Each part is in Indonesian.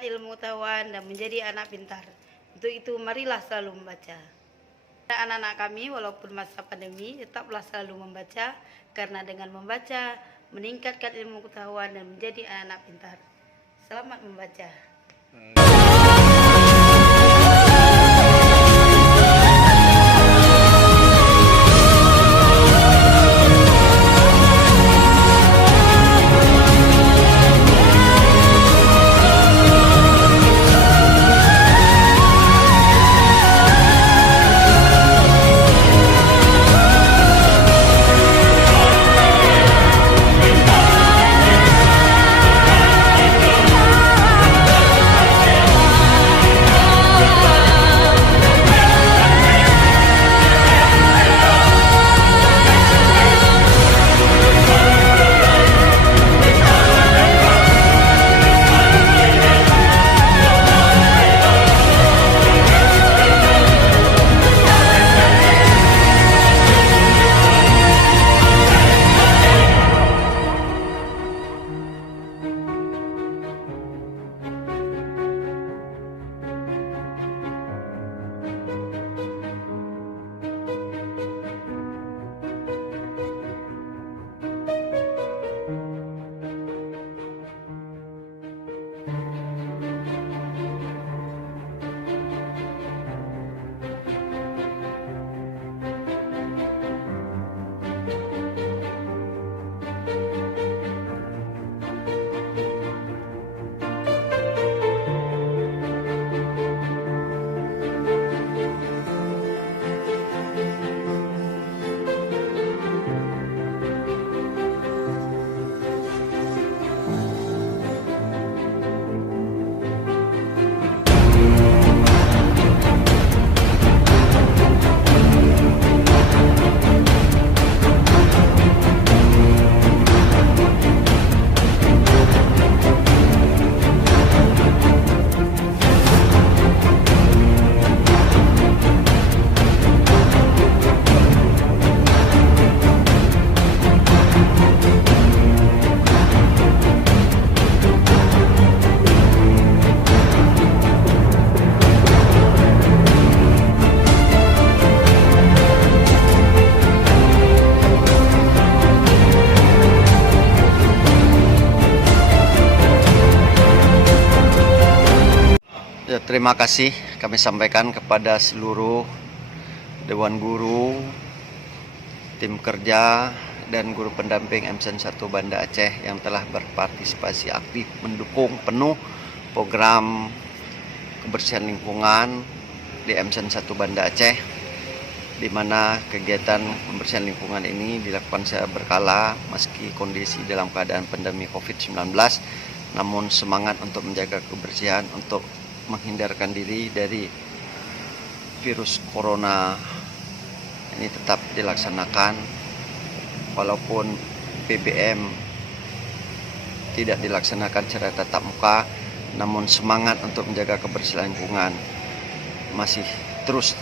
meningkatkan ilmu pengetahuan dan menjadi anak pintar. Untuk itu marilah selalu membaca. Anak-anak kami walaupun masa pandemi tetaplah selalu membaca, karena dengan membaca meningkatkan ilmu pengetahuan dan menjadi anak pintar. Selamat membaca. Ya, terima kasih kami sampaikan kepada seluruh Dewan Guru, tim kerja, dan guru pendamping MSN 1 Banda Aceh yang telah berpartisipasi aktif mendukung penuh program kebersihan lingkungan di MSN 1 Banda Aceh, di mana kegiatan pembersihan lingkungan ini dilakukan secara berkala meski kondisi dalam keadaan pandemi COVID-19, namun semangat untuk menjaga kebersihan untuk menghindarkan diri dari virus corona ini tetap dilaksanakan walaupun PBM tidak dilaksanakan secara tatap muka, namun semangat untuk menjaga kebersihan lingkungan masih terus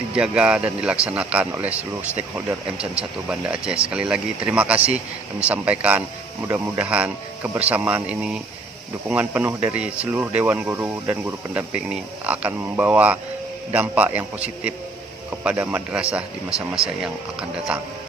dijaga dan dilaksanakan oleh seluruh stakeholder MSN 1 Banda Aceh. Sekali lagi terima kasih kami sampaikan, mudah-mudahan kebersamaan ini, dukungan penuh dari seluruh Dewan Guru dan guru pendamping ini akan membawa dampak yang positif kepada madrasah di masa-masa yang akan datang.